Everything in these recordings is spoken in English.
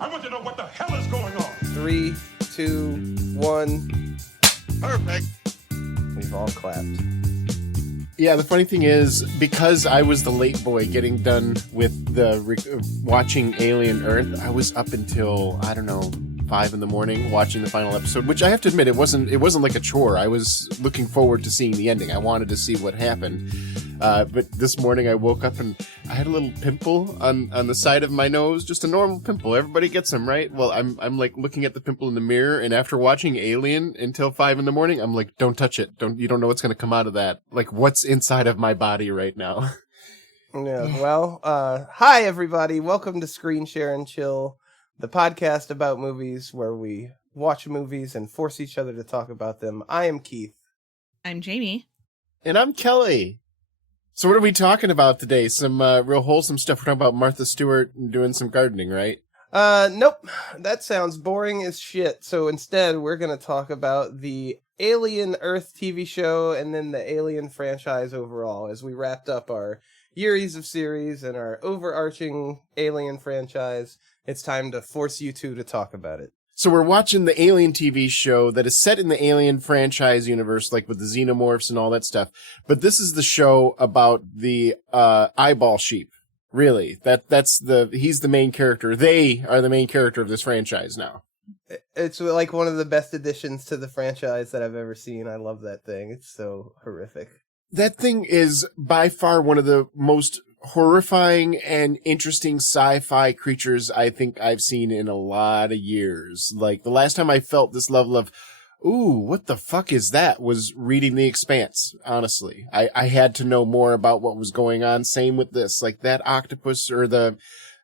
I want to know what the hell is going on. 3, 2, 1. Perfect. We've all clapped. Yeah, the funny thing is, because I was the late boy getting done with watching Alien Earth, I was up until, 5 in the morning watching the final episode, which I have to admit, it wasn't like a chore. I was looking forward to seeing the ending. I wanted to see what happened. But this morning I woke up and I had a little pimple on the side of my nose, just a normal pimple. Everybody gets them, right? Well, I'm like looking at the pimple in the mirror, and after watching Alien until 5 in the morning, I'm like, don't touch it. You don't know what's going to come out of that. Like, what's inside of my body right now? Yeah, well, hi everybody. Welcome to Screen Share and Chill, the podcast about movies where we watch movies and force each other to talk about them. I am Keith. I'm Jamie. And I'm Kelly. So what are we talking about today? Some real wholesome stuff. We're talking about Martha Stewart and doing some gardening, right? Nope. That sounds boring as shit. So instead, we're going to talk about the Alien Earth TV show and then the Alien franchise overall as we wrapped up our years of series and our overarching Alien franchise. It's time to force you two to talk about it. So we're watching the Alien TV show that is set in the Alien franchise universe, like with the xenomorphs and all that stuff. But this is the show about the eyeball sheep. Really, he's the main character. They are the main character of this franchise now. It's like one of the best additions to the franchise that I've ever seen. I love that thing. It's so horrific. That thing is by far one of the most horrifying and interesting sci-fi creatures I think I've seen in a lot of years. Like, the last time I felt this level of, ooh, what the fuck is that, was reading The Expanse, honestly. I had to know more about what was going on. Same with this. Like, that octopus, or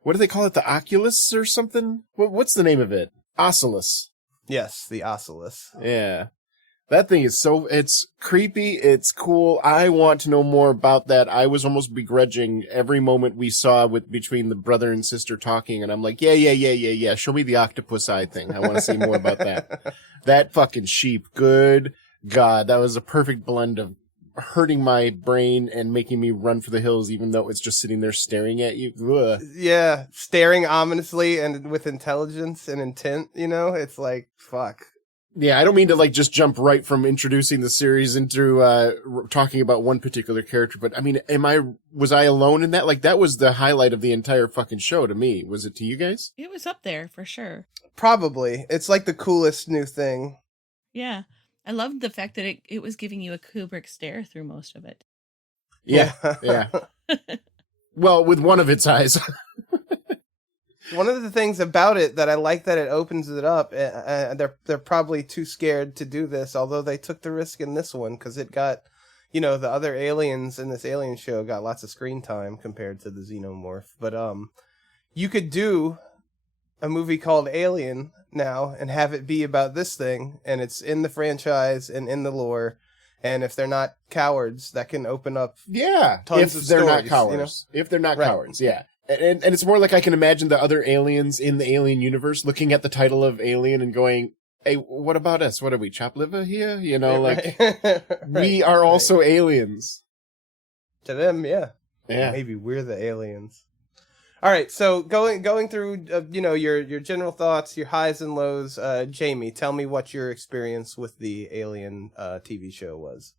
what do they call it, the Oculus or something? What's the name of it? Oculus. Yes, the Oculus. Yeah. That thing is it's creepy, it's cool. I want to know more about that. I was almost begrudging every moment we saw between the brother and sister talking, and I'm like, yeah, show me the octopus eye thing. I want to see more about that. That fucking sheep, good God, that was a perfect blend of hurting my brain and making me run for the hills, even though it's just sitting there staring at you. Ugh. Yeah, staring ominously and with intelligence and intent, it's like, fuck. Yeah, I don't mean to like just jump right from introducing the series into talking about one particular character, but I mean, was I alone in that? Like, that was the highlight of the entire fucking show to me. Was it to you guys? It was up there for sure. Probably. It's like the coolest new thing. Yeah. I loved the fact that it was giving you a Kubrick stare through most of it. Yeah. Well, with one of its eyes. One of the things about it that I like that it opens it up, they're probably too scared to do this, although they took the risk in this one, because it got, the other aliens in this Alien show got lots of screen time compared to the Xenomorph. But you could do a movie called Alien now and have it be about this thing, and it's in the franchise and in the lore, and if they're not cowards, that can open up tons of stories. If they're not cowards. If they're not cowards, yeah. And it's more like I can imagine the other aliens in the Alien universe looking at the title of Alien and going, hey, what about us? What are we, chop liver here? We are also aliens. To them, yeah. Yeah. Maybe we're the aliens. All right, so going through, your general thoughts, your highs and lows. Jamie, tell me what your experience with the Alien TV show was.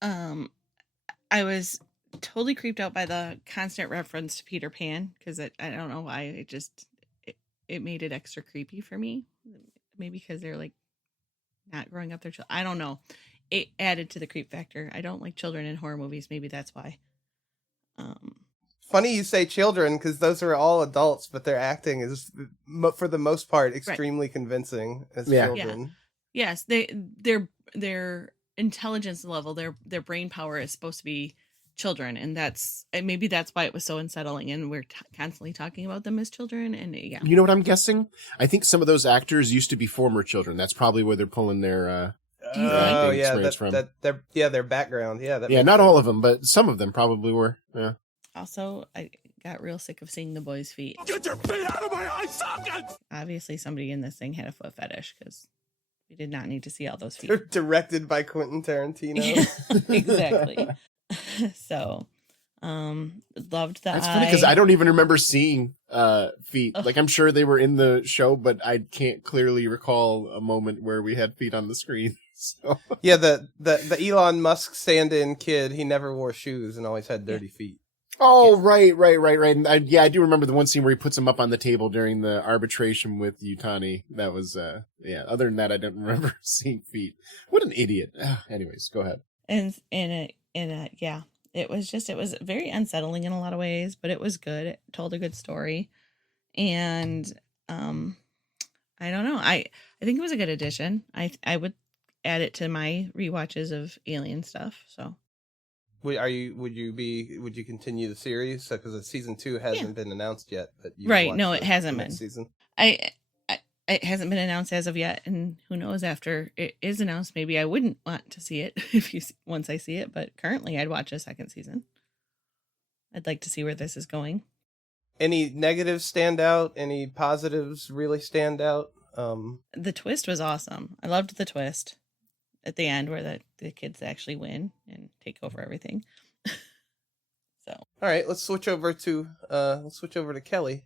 I was totally creeped out by the constant reference to Peter Pan, because I don't know why, it made it extra creepy for me. Maybe because they're like not growing up their children. I don't know. It added to the creep factor. I don't like children in horror movies. Maybe that's why. Funny you say children, because those are all adults, but their acting is, for the most part, extremely convincing as children. Yeah. Yes, their intelligence level, their brain power is supposed to be children, and maybe that's why it was so unsettling, and we're constantly talking about them as children. And yeah, you know what I'm guessing? I think some of those actors used to be former children. That's probably where they're pulling their experience from. Their background. Not all of them, but some of them probably were. Yeah. Also, I got real sick of seeing the boys' feet. Get your feet out of my eye socket! Obviously, somebody in this thing had a foot fetish, because we did not need to see all those feet. They're directed by Quentin Tarantino. Exactly. So, Loved the That's funny because I don't even remember seeing feet. Like, I'm sure they were in the show, but I can't clearly recall a moment where we had feet on the screen. So. Yeah, the Elon Musk stand-in kid, he never wore shoes and always had dirty feet. Oh, right. And I do remember the one scene where he puts him up on the table during the arbitration with Yutani. That was, other than that, I don't remember seeing feet. What an idiot. Anyways, go ahead. It was very unsettling in a lot of ways, but it was good. It told a good story. And, I don't know. I think it was a good addition. I would add it to my rewatches of Alien stuff. So. Would you continue the series? Because the season 2 hasn't been announced yet, but right, no, it hasn't been. Season. It hasn't been announced as of yet, and who knows, after it is announced, maybe I wouldn't want to see it once I see it. But currently, I'd watch a second season. I'd like to see where this is going. Any negatives stand out? Any positives really stand out? The twist was awesome. I loved the twist at the end where the kids actually win and take over everything. So, all right, let's switch over to Kelly,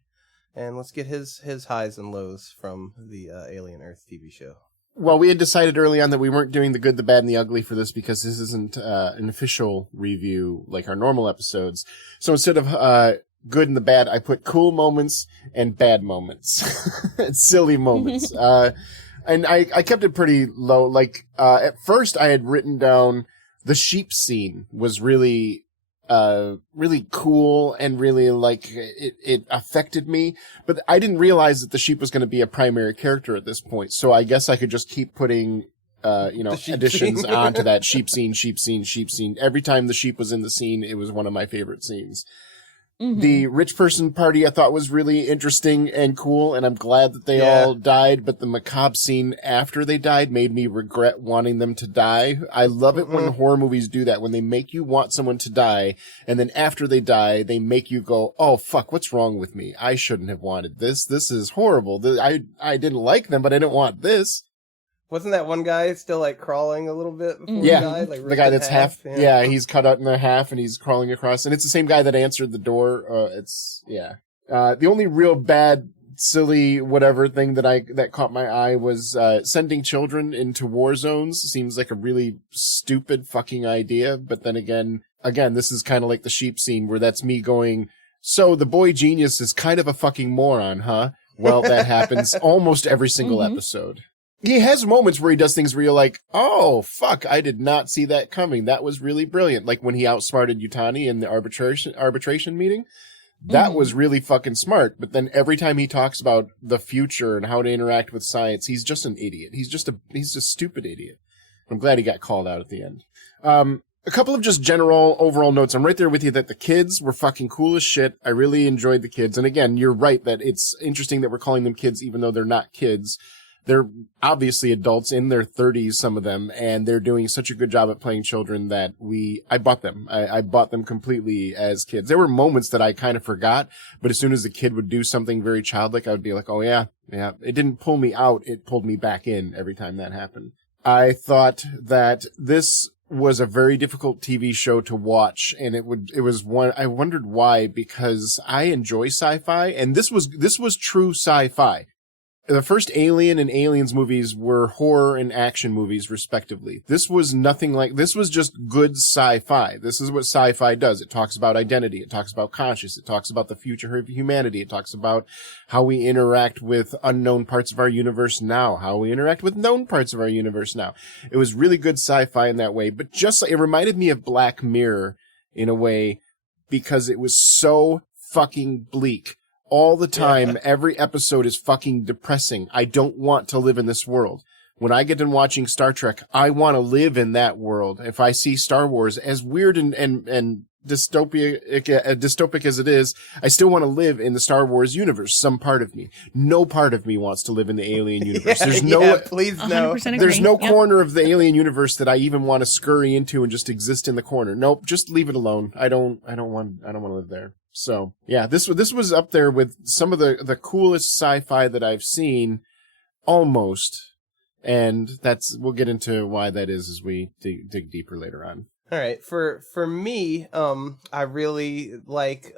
and let's get his highs and lows from the Alien Earth TV show. Well, we had decided early on that we weren't doing the good, the bad, and the ugly for this because this isn't an official review like our normal episodes. So instead of good and the bad, I put cool moments and bad moments, silly moments. And I kept it pretty low. Like, at first I had written down the sheep scene was really cool and really, like, it affected me. But I didn't realize that the sheep was going to be a primary character at this point. So I guess I could just keep putting, additions onto that sheep scene. Every time the sheep was in the scene, it was one of my favorite scenes. Mm-hmm. The rich person party I thought was really interesting and cool, and I'm glad that they all died, but the macabre scene after they died made me regret wanting them to die. I love it when horror movies do that, when they make you want someone to die, and then after they die, they make you go, oh, fuck, what's wrong with me? I shouldn't have wanted this. This is horrible. I didn't like them, but I didn't want this. Wasn't that one guy still, like, crawling a little bit before he died? Like, the guy that's half. Yeah, he's cut out in the half, and he's crawling across. And it's the same guy that answered the door. The only real bad, silly, whatever thing that caught my eye was sending children into war zones. Seems like a really stupid fucking idea. But then again, this is kind of like the sheep scene where that's me going, so the boy genius is kind of a fucking moron, huh? Well, that happens almost every single episode. He has moments where he does things where you're like, oh, fuck, I did not see that coming. That was really brilliant. Like when he outsmarted Yutani in the arbitration meeting. That was really fucking smart. But then every time he talks about the future and how to interact with science, he's just an idiot. He's a stupid idiot. I'm glad he got called out at the end. A couple of just general overall notes. I'm right there with you that the kids were fucking cool as shit. I really enjoyed the kids. And again, you're right that it's interesting that we're calling them kids even though they're not kids. They're obviously adults in their 30s, some of them, and they're doing such a good job at playing children that I bought them. I bought them completely as kids. There were moments that I kind of forgot, but as soon as the kid would do something very childlike, I would be like, oh yeah. It didn't pull me out. It pulled me back in every time that happened. I thought that this was a very difficult TV show to watch, and it was one, I wondered why, because I enjoy sci-fi, and this was true sci-fi. The first Alien and Aliens movies were horror and action movies, respectively. This was nothing like, this was just good sci-fi. This is what sci-fi does. It talks about identity. It talks about conscience. It talks about the future of humanity. It talks about how we interact with unknown parts of our universe now, how we interact with known parts of our universe now. It was really good sci-fi in that way, but just, it reminded me of Black Mirror in a way because it was so fucking bleak. All the time, every episode is fucking depressing. I don't want to live in this world. When I get done watching Star Trek, I want to live in that world. If I see Star Wars, as weird and dystopic as it is, I still want to live in the Star Wars universe, some part of me. No part of me wants to live in the Alien universe. There's please no. There's no corner of the Alien universe that I even want to scurry into and just exist in the corner. Nope, just leave it alone. I don't want to live there. So, yeah, this was up there with some of the coolest sci-fi that I've seen, almost. And we'll get into why that is as we dig deeper later on. All right, for me, I really like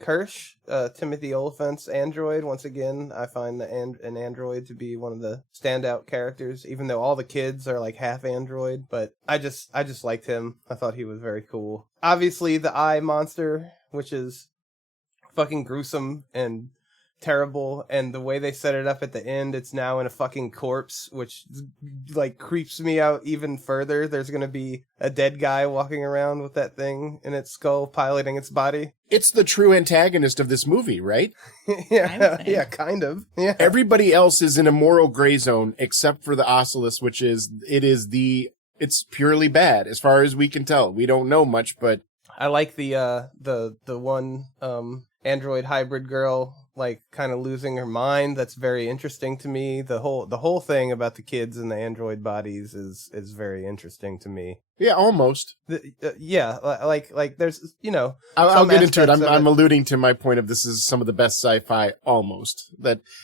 Kirsch, Timothy Oliphant's android. Once again, I find an android to be one of the standout characters, even though all the kids are like half android. But I just liked him. I thought he was very cool. Obviously, the eye monster, which is fucking gruesome and terrible, and the way they set it up at the end, it's now in a fucking corpse, which like creeps me out even further. There's gonna be a dead guy walking around with that thing in its skull piloting its body. It's the true antagonist of this movie, right? Yeah, kind of. Yeah. Everybody else is in a moral gray zone except for the Oculus, which is it's purely bad as far as we can tell. We don't know much, but I like the one android hybrid girl like kind of losing her mind. That's very interesting to me. The whole thing about the kids and the android bodies is very interesting to me. Yeah, almost. Yeah, like there's, I'll get into it. aspects I'm of alluding to my point of this is some of the best sci-fi almost.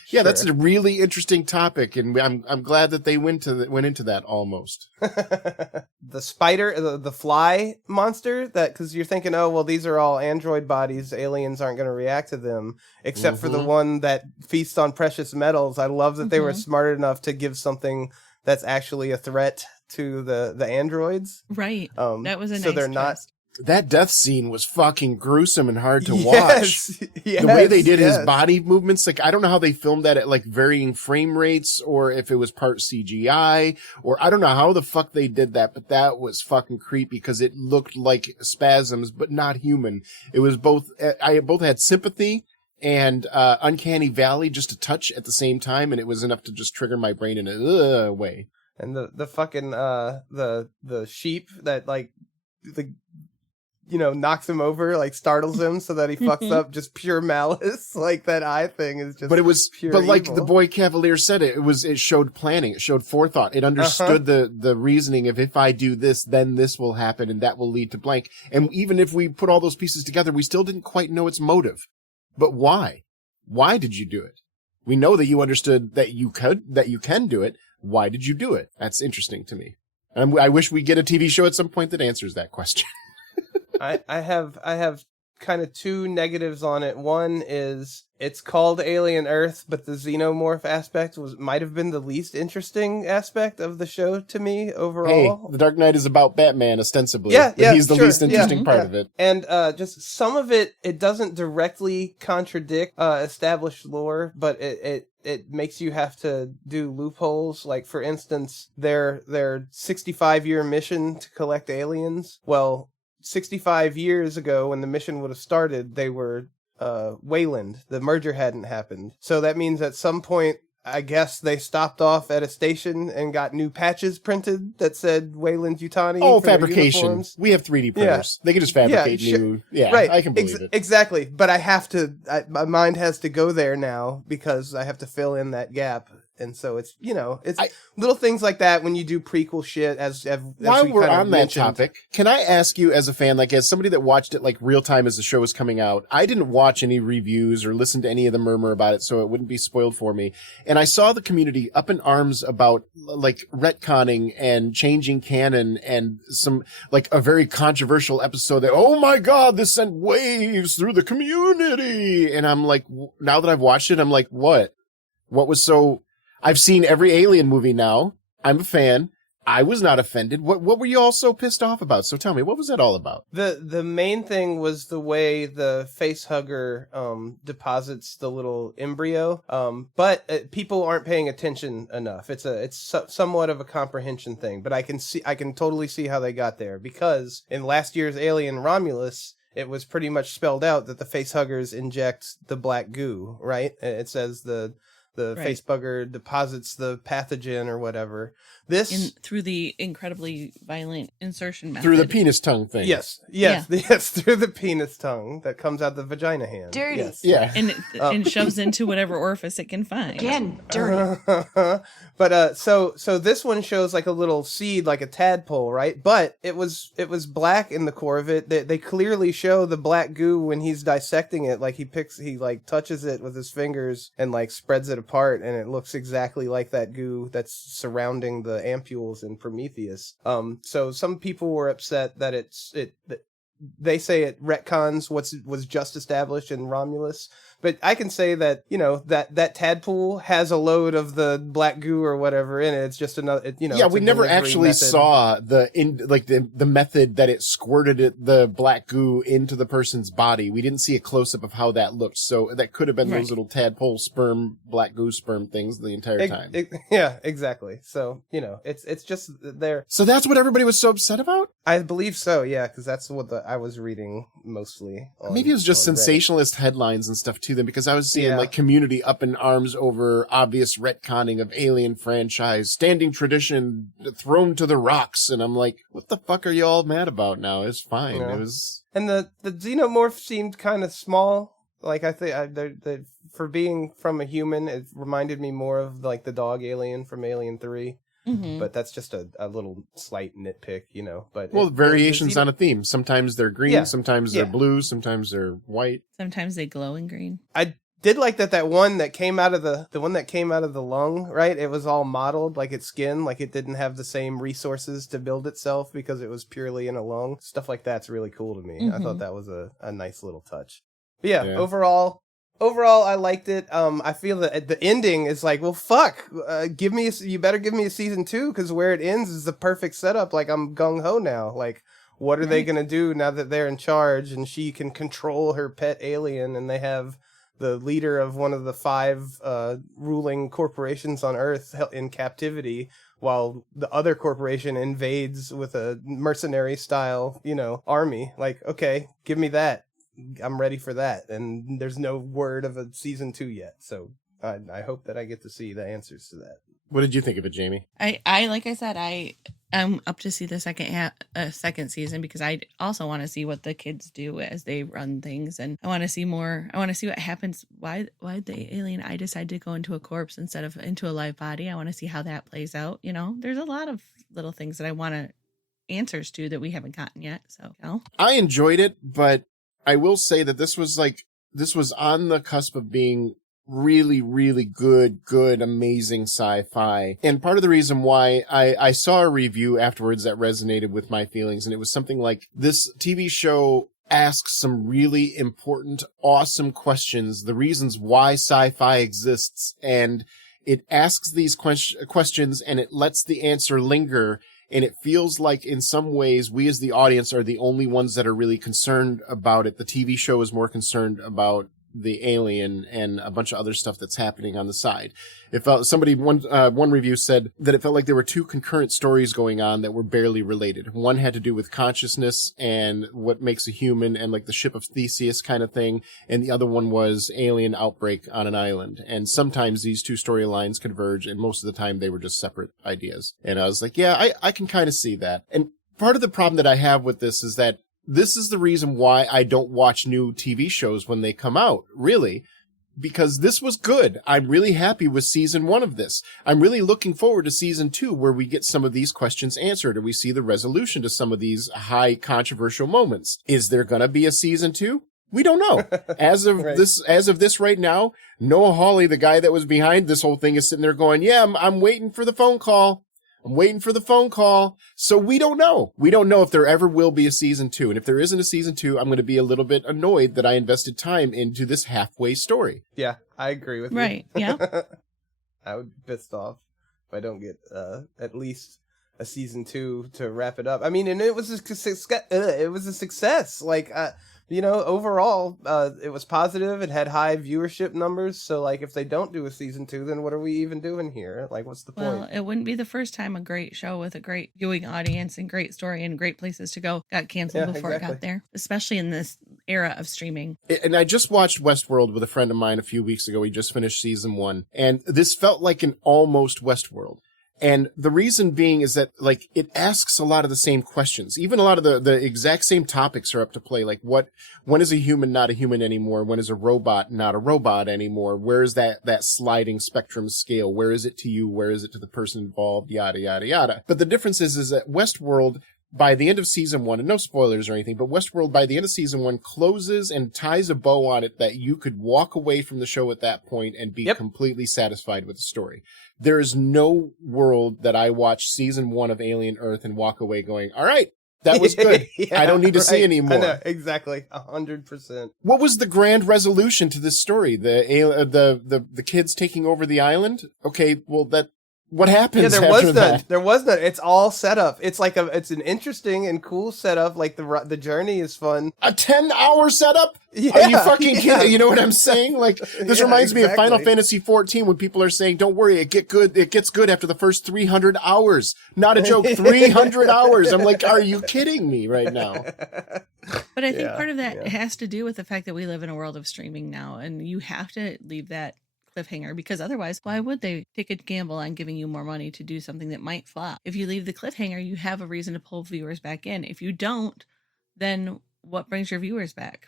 Sure. That's a really interesting topic, and I'm glad that they went into that almost. The spider, the fly monster, that because you're thinking, oh well, these are all android bodies, aliens aren't going to react to them, except for the one that feasts on precious metals. I love that they were smart enough to give something that's actually a threat to the androids. Right. That was a so nice they're not. twist. That death scene was fucking gruesome and hard to watch. Yes, the way they did his body movements, like, I don't know how they filmed that at like varying frame rates, or if it was part CGI, or I don't know how the fuck they did that, but that was fucking creepy because it looked like spasms, but not human. It was I both had sympathy and uncanny valley just a touch at the same time, and it was enough to just trigger my brain in a way. And the fucking the sheep that like knocks him over, like startles him so that he fucks up, just pure malice. Like that eye thing is just. But like evil. the boy Cavalier said, it showed planning, it showed forethought, it understood the reasoning of if I do this, then this will happen, and that will lead to blank. And even if we put all those pieces together, we still didn't quite know its motive. But why? Why did you do it? We know that you understood that you can do it. Why did you do it? That's interesting to me. And I wish we get a TV show at some point that answers that question. I have kind of two negatives on it. One is it's called Alien Earth, but the xenomorph aspect might have been the least interesting aspect of the show to me overall. Hey, The Dark Knight is about Batman ostensibly. Yeah, but he's the sure, least interesting part of it. And just some of it doesn't directly contradict established lore, but it makes you have to do loopholes. Like, for instance, their 65-year mission to collect aliens. Well, 65 years ago, when the mission would have started, they were Wayland. The merger hadn't happened. So that means at some point, I guess they stopped off at a station and got new patches printed that said Wayland Yutani. Oh, for their fabrication. uniforms. We have 3D printers. They can just fabricate new. Yeah, right. I can believe it. Exactly. But I have to, my mind has to go there now because I have to fill in that gap. And so it's, little things like that when you do prequel shit as while we we're kind of on that mentioned. topic, can I ask you as a fan, like as somebody that watched it like real time as the show was coming out, I didn't watch any reviews or listen to any of the murmur about it, so it wouldn't be spoiled for me. And I saw the community up in arms about like retconning and changing canon and some like a very controversial episode that, oh my God, this sent waves through the community. And I'm like, now that I've watched it, I'm like, what? What was so... I've seen every Alien movie now. I'm a fan. I was not offended. What were you all so pissed off about? So tell me, what was that all about? The main thing was the way the facehugger deposits the little embryo. But people aren't paying attention enough. It's somewhat of a comprehension thing, but I can totally see how they got there, because in last year's Alien Romulus, it was pretty much spelled out that the facehuggers inject the black goo, right? It says the facebugger deposits the pathogen or whatever. Through the incredibly violent insertion method. Through the penis tongue thing. Yes, through the penis tongue that comes out the vagina hand. Dirty. Yes. Yeah. And shoves into whatever orifice it can find. Again, dirty. But so this one shows like a little seed, like a tadpole, right? But it was black in the core of it. They clearly show the black goo when he's dissecting it. Like he like touches it with his fingers and like spreads it apart. apart, and it looks exactly like that goo that's surrounding the ampules in Prometheus. So some people were upset that they say it retcons was just established in Romulus. But I can say that, that tadpole has a load of the black goo or whatever in it. It's just another, Yeah, we never actually saw the method that it squirted the black goo into the person's body. We didn't see a close-up of how that looked. So that could have been those little tadpole sperm, black goo sperm things the entire time. Yeah, exactly. So, it's just there. So that's what everybody was so upset about? I believe so, yeah, because that's what I was reading mostly. Maybe it was just sensationalist headlines and stuff too, then, because I was seeing community up in arms over obvious retconning of Alien franchise, standing tradition thrown to the rocks, and I'm like, what the fuck are you all mad about now? It's fine. Yeah. It was, and the xenomorph seemed kind of small. Like I think for being from a human, it reminded me more of like the dog alien from Alien 3. Mm-hmm. But that's just a little slight nitpick, But variations on a theme. Sometimes they're green, sometimes they're blue, sometimes they're white. Sometimes they glow in green. I did like that one that came out of the one that came out of the lung, right? It was all modeled like its skin, like it didn't have the same resources to build itself because it was purely in a lung. Stuff like that's really cool to me. I thought that was a nice little touch. But yeah. Overall, I liked it. I feel that the ending is like, well, fuck. You better give me a season 2, because where it ends is the perfect setup. Like, I'm gung ho now. Like, what are they gonna do now that they're in charge and she can control her pet alien and they have the leader of one of the 5 ruling corporations on Earth in captivity, while the other corporation invades with a mercenary style, army? Like, okay, give me that. I'm ready for that, and there's no word of a season 2 yet, so I hope that I get to see the answers to that. What did you think of it, Jamie? I like I said, I am up to see the second season, because I also want to see what the kids do as they run things, and I want to see more. I want to see what happens. Why the alien eye decide to go into a corpse instead of into a live body? I want to see how that plays out. There's a lot of little things that I want answers to that we haven't gotten yet. So I enjoyed it, but I will say that this was on the cusp of being really, really good, amazing sci-fi. And part of the reason why I saw a review afterwards that resonated with my feelings, and it was something like, this TV show asks some really important, awesome questions, the reasons why sci-fi exists, and it asks these questions and it lets the answer linger. And it feels like in some ways we as the audience are the only ones that are really concerned about it. The TV show is more concerned about the alien and a bunch of other stuff that's happening on the side. It felt, one review said that it felt like there were 2 concurrent stories going on that were barely related. One had to do with consciousness and what makes a human and like the ship of Theseus kind of thing. And the other one was alien outbreak on an island. And sometimes these 2 storylines converge, and most of the time they were just separate ideas. And I was like, yeah, I can kind of see that. And part of the problem that I have with this is that this is the reason why I don't watch new TV shows when they come out, really, because this was good. I'm really happy with season 1 of this. I'm really looking forward to season 2, where we get some of these questions answered and we see the resolution to some of these high controversial moments. Is there going to be a season 2? We don't know. As of this right now, Noah Hawley, the guy that was behind this whole thing, is sitting there going, yeah, I'm waiting for the phone call. I'm waiting for the phone call. So we don't know. We don't know if there ever will be a season 2. And if there isn't a season 2, I'm going to be a little bit annoyed that I invested time into this halfway story. Yeah, I agree with you. Right, yeah. I would be pissed off if I don't get at least a season 2 to wrap it up. I mean, and it was a success. Like, overall, it was positive. It had high viewership numbers. So, like, if they don't do a season 2, then what are we even doing here? Like, what's the point? Well, it wouldn't be the first time a great show with a great viewing audience and great story and great places to go got canceled before it got there, especially in this era of streaming. And I just watched Westworld with a friend of mine a few weeks ago. We just finished season 1, and this felt like an almost Westworld. And the reason being is that, like, it asks a lot of the same questions. Even a lot of the exact same topics are up to play. Like, when is a human not a human anymore? When is a robot not a robot anymore? Where is that sliding spectrum scale? Where is it to you? Where is it to the person involved? Yada, yada, yada. But the difference is that Westworld by the end of season 1, and no spoilers or anything, but Westworld by the end of season 1 closes and ties a bow on it that you could walk away from the show at that point and be completely satisfied with the story. There is no world that I watch season 1 of Alien Earth and walk away going, all right, that was good. I don't need to see any more. I know, exactly. 100%. What was the grand resolution to this story? The kids taking over the island? Okay, well, what happens there after was that? none. There was none. It's all set up. It's like it's an interesting and cool setup. Like the journey is fun. A 10-hour setup? Yeah, Are you fucking kidding? You know what I'm saying? Like, this reminds me of exactly. Final Fantasy 14 when people are saying, don't worry, it gets good after the first 300 hours. Not a joke, 300 hours. I'm like, are you kidding me right now? But I think part of that has to do with the fact that we live in a world of streaming now, and you have to leave that cliffhanger, because otherwise, why would they take a gamble on giving you more money to do something that might flop? If you leave the cliffhanger, you have a reason to pull viewers back in. If you don't, then what brings your viewers back?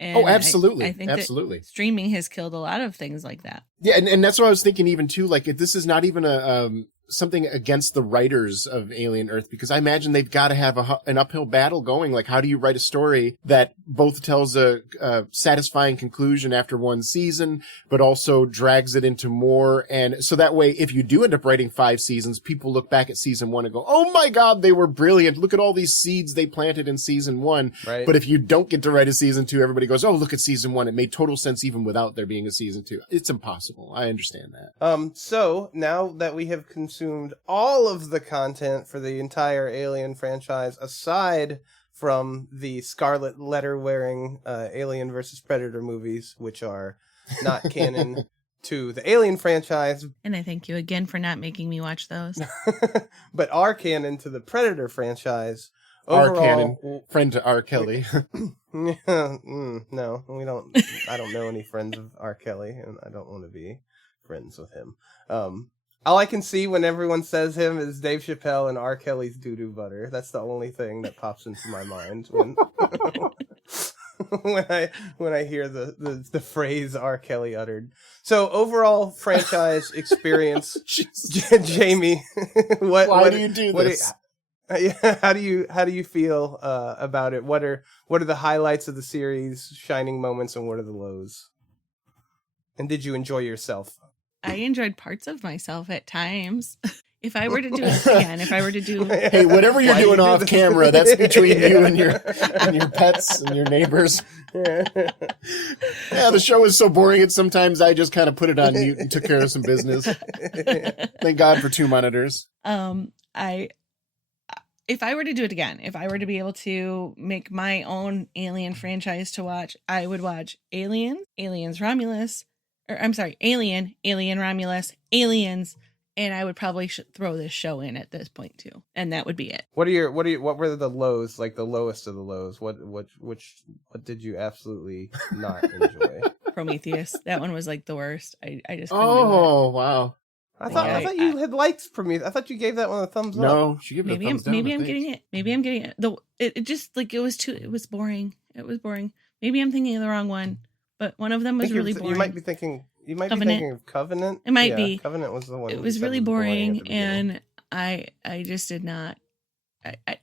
And absolutely. I think absolutely. that streaming has killed a lot of things like that. Yeah, and that's what I was thinking even too. Like, this is not even a something against the writers of Alien Earth, because I imagine they've got to have an uphill battle going. Like, how do you write a story that both tells a satisfying conclusion after one season, but also drags it into more? And so that way, if you do end up writing 5 seasons, people look back at season 1 and go, oh my God, they were brilliant. Look at all these seeds they planted in season 1. Right. But if you don't get to write a season 2, everybody goes, oh, look at season 1. It made total sense even without there being a season 2. It's impossible. I understand that. So now that we have consumed all of the content for the entire Alien franchise, aside from the scarlet letter wearing Alien versus Predator movies, which are not canon to the Alien franchise. And I thank you again for not making me watch those. But are canon to the Predator franchise. Our canon, friend to R. Kelly. No, we don't. I don't know any friends of R. Kelly, and I don't want to be friends with him. All I can see when everyone says him is Dave Chappelle and R. Kelly's doo-doo butter. That's the only thing that pops into my mind when when I hear the phrase R. Kelly uttered. So overall franchise experience, Jamie. Why do you do this? How do you feel about it? What are the highlights of the series, shining moments, and what are the lows? And did you enjoy yourself? I enjoyed parts of myself at times. If I were to do it again, hey, whatever you're doing off camera, that's between you and your pets and your neighbors. Yeah, the show is so boring. It's sometimes I just kind of put it on mute and took care of some business. Thank God for 2 monitors. If I were to do it again, if I were to be able to make my own Alien franchise to watch, I would watch Alien, Aliens Romulus, Alien, Romulus, Aliens, and I would probably throw this show in at this point too, and that would be it. What were the lows, like the lowest of the lows? What did you absolutely not enjoy? Prometheus. That one was like the worst. I just couldn't do it. Oh, wow. I thought you had liked Prometheus. I thought you gave that one a thumbs up. No, she gave it a thumbs down. Maybe I'm getting it. It just like it was boring. It was boring. Maybe I'm thinking of the wrong one, but one of them was really boring. You might be thinking of Covenant. It might be. Covenant was the one. It was really boring, and I just did not.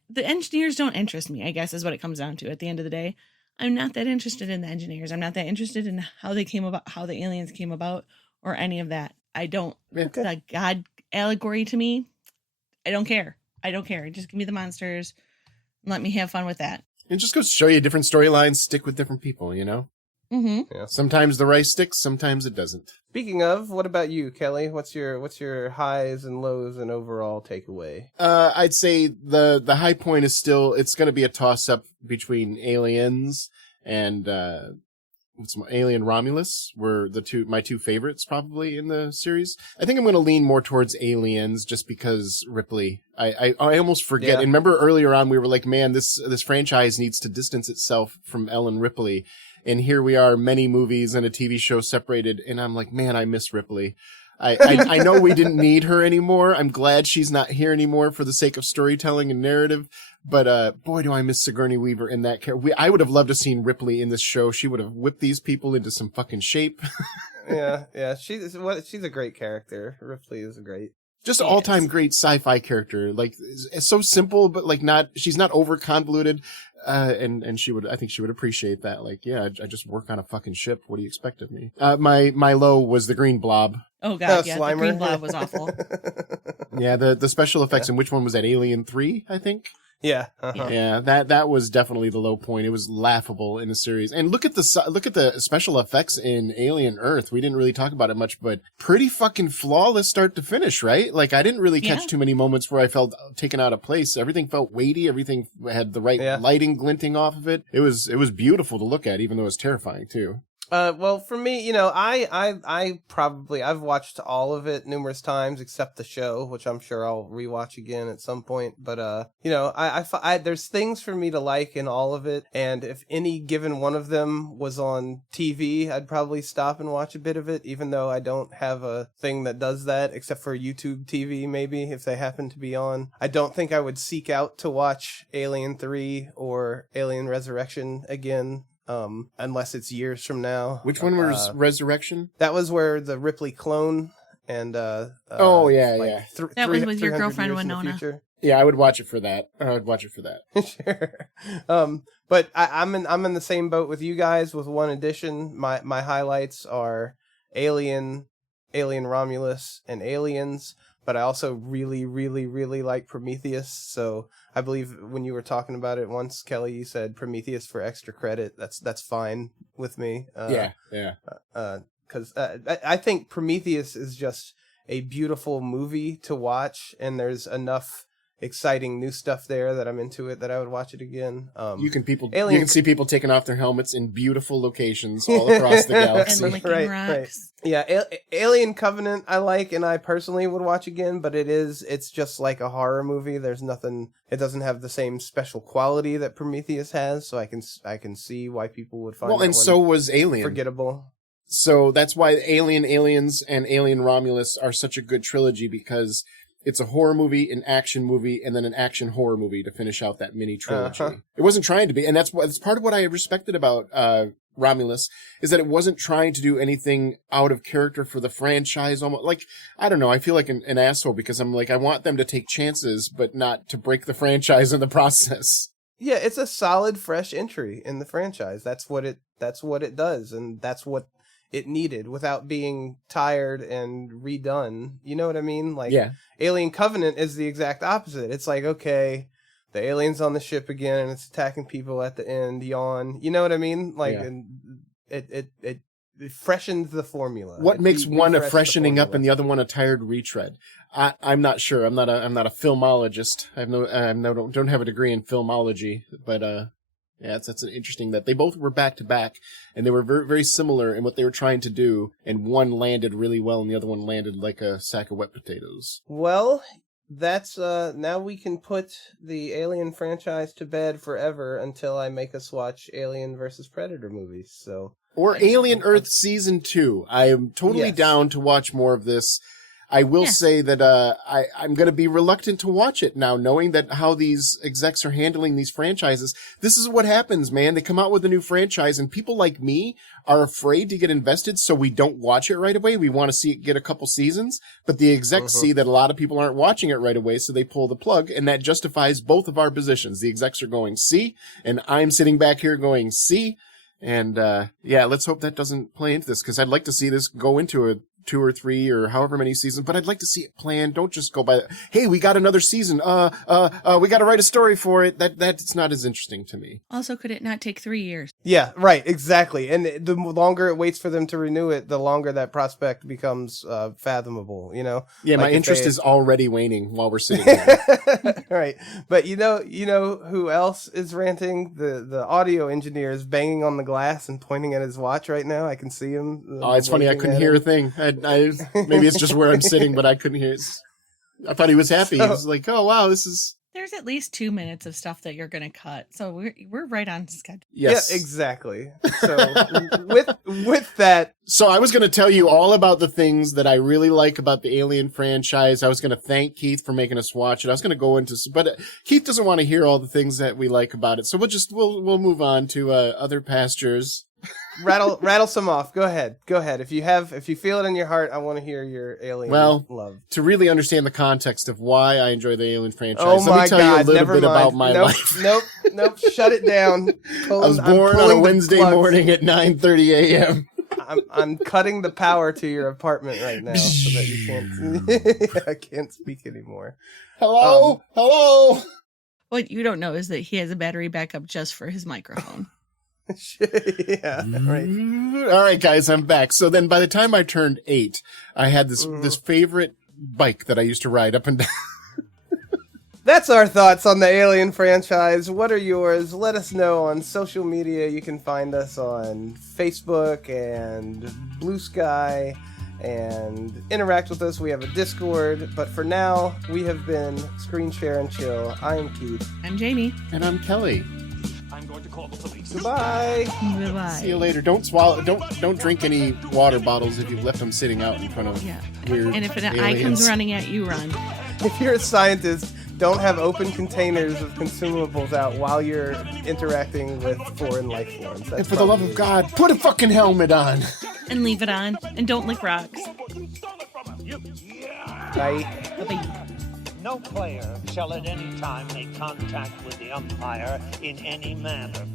The engineers don't interest me, I guess, is what it comes down to. At the end of the day, I'm not that interested in the engineers. I'm not that interested in how they came about, how the aliens came about, or any of that. I don't. Okay. The God allegory to me, I don't care. Just give me the monsters and let me have fun with that. It just goes to show you different storylines stick with different people, you know? Mm-hmm. Yeah. Sometimes the rice sticks, sometimes it doesn't. Speaking of, what about you, Kelly? What's your highs and lows and overall takeaway? I'd say the high point is still, it's going to be a toss-up between Aliens and Alien Romulus were my two favorites probably in the series. I think I'm going to lean more towards Aliens just because Ripley. I almost forget. Yeah. And remember earlier on we were like, man, this franchise needs to distance itself from Ellen Ripley. And here we are, many movies and a TV show separated, and I'm like, man, I miss Ripley. I know we didn't need her anymore. I'm glad she's not here anymore for the sake of storytelling and narrative. But boy, do I miss Sigourney Weaver in that character. I would have loved to have seen Ripley in this show. She would have whipped these people into some fucking shape. Yeah, she's a great character. Ripley is great. Just an She all-time is. great sci-fi character. Like, it's so simple, but like she's not over convoluted. And I think she would appreciate that. Like, yeah, I just work on a fucking ship. What do you expect of me? My low was the green blob. Oh god, yeah, the Slimer. green blob was awful. Yeah, the special effects in which one was that? Alien 3, I think. Yeah. Uh-huh. Yeah, that was definitely the low point. It was laughable in the series. And look at the special effects in Alien Earth. We didn't really talk about it much, but pretty fucking flawless start to finish, right? Like, I didn't really catch too many moments where I felt taken out of place. Everything felt weighty. Everything had the right lighting glinting off of it. It was beautiful to look at, even though it was terrifying too. Well, for me, you know, I've watched all of it numerous times, except the show, which I'm sure I'll rewatch again at some point. But, you know, I there's things for me to like in all of it. And if any given one of them was on TV, I'd probably stop and watch a bit of it, even though I don't have a thing that does that, except for YouTube TV, maybe, if they happen to be on. I don't think I would seek out to watch Alien 3 or Alien Resurrection again. Unless it's years from now. Which one was Resurrection? That was where the Ripley clone and that was with your girlfriend Winona. Yeah, I would watch it for that. Sure. But I'm in the same boat with you guys with one addition. My highlights are Alien Romulus, and Aliens. But I also really, really, really like Prometheus. So I believe when you were talking about it once, Kelly, you said Prometheus for extra credit. That's fine with me. Yeah. Because I think Prometheus is just a beautiful movie to watch, and there's enough exciting new stuff there that I'm into it that I would watch it again. You can see people taking off their helmets in beautiful locations all across the galaxy. And licking rocks. Right. Yeah, Alien Covenant I like, and I personally would watch again, but it's just like a horror movie. There's nothing, it doesn't have the same special quality that Prometheus has, so I can see why people would find so was Alien. Forgettable. So that's why Aliens, and Alien Romulus are such a good trilogy, because it's a horror movie, an action movie, and then an action horror movie to finish out that mini trilogy. It wasn't trying to be, and that's part of what I respected about Romulus, is that it wasn't trying to do anything out of character for the franchise. Almost like, I don't know, I feel like an asshole, because I'm like, I want them to take chances, but not to break the franchise in the process. Yeah, it's a solid, fresh entry in the franchise. That's what it does, and that's what it needed without being tired and redone. You know what I mean? Like, Alien Covenant is the exact opposite. It's like, okay, the alien's on the ship again and it's attacking people at the end, yawn. You know what I mean? Like, and it freshens the formula. What makes one a freshening up and the other one a tired retread? I'm not sure. I'm not a filmologist. I don't have a degree in filmology, but yeah, that's interesting that they both were back to back, and they were very, very similar in what they were trying to do, and one landed really well and the other one landed like a sack of wet potatoes. Well, that's now we can put the Alien franchise to bed forever until I make us watch Alien versus Predator movies. So, or Alien Earth Season 2. I am totally down to watch more of this. I will say that I'm going to be reluctant to watch it now, knowing that how these execs are handling these franchises. This is what happens, man. They come out with a new franchise, and people like me are afraid to get invested, so we don't watch it right away. We want to see it get a couple seasons, but the execs see that a lot of people aren't watching it right away, so they pull the plug, and that justifies both of our positions. The execs are going, see, and I'm sitting back here going, see. And let's hope that doesn't play into this, because I'd like to see this go into a 2 or 3 or however many seasons, but I'd like to see it planned. Don't just go by, hey, we got another season. We got to write a story for it. That's not as interesting to me. Also, could it not take 3 years? Yeah, right, exactly. And the longer it waits for them to renew it, the longer that prospect becomes fathomable, you know? Yeah, like my interest is already waning while we're sitting here. Right. But you know who else is ranting? The audio engineer is banging on the glass and pointing at his watch right now. I can see him. Oh, it's funny. I couldn't hear a thing. Maybe it's just where I'm sitting, but I couldn't hear it. I thought he was happy. He was like, oh, wow, this is... There's at least 2 minutes of stuff that you're going to cut. So we're right on schedule. Yes. Yeah, exactly. So with that... So I was going to tell you all about the things that I really like about the Alien franchise. I was going to thank Keith for making us watch it. I was going to go into... But Keith doesn't want to hear all the things that we like about it. So we'll move on to other pastures. rattle some off. Go ahead. If you feel it in your heart, I want to hear your alien love. To really understand the context of why I enjoy the Alien franchise, Oh my let me tell you a little never bit mind. about my Nope, life. Nope. Shut it down. I was born on a Wednesday morning at 9:30 a.m. I'm cutting the power to your apartment right now so that you can't. I can't speak anymore. Hello. What you don't know is that he has a battery backup just for his microphone. Yeah, right. All right, guys, I'm back. So then by the time I turned 8, I had this favorite bike that I used to ride up and down. That's our thoughts on the Alien franchise. What are yours? Let us know on social media. You can find us on Facebook and Blue Sky and interact with us. We have a Discord. But for now, we have been Screen Share and Chill. I am Keith. I'm Jamie. And I'm Kelly. I'm going to call the police. Goodbye. Bye-bye. See you later. Don't swallow. Don't drink any water bottles if you've left them sitting out in front of weird And if an eye aliens. comes running at you, run. If you're a scientist, don't have open containers of consumables out while you're interacting with foreign life forms. That's And for the love of God, put a fucking helmet on. And leave it on. And don't lick rocks. Bye. Bye-bye. No player shall at any time make contact with the umpire in any manner.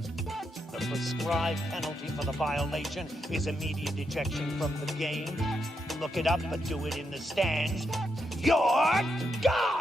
The prescribed penalty for the violation is immediate ejection from the game. Look it up, but do it in the stands. You're gone!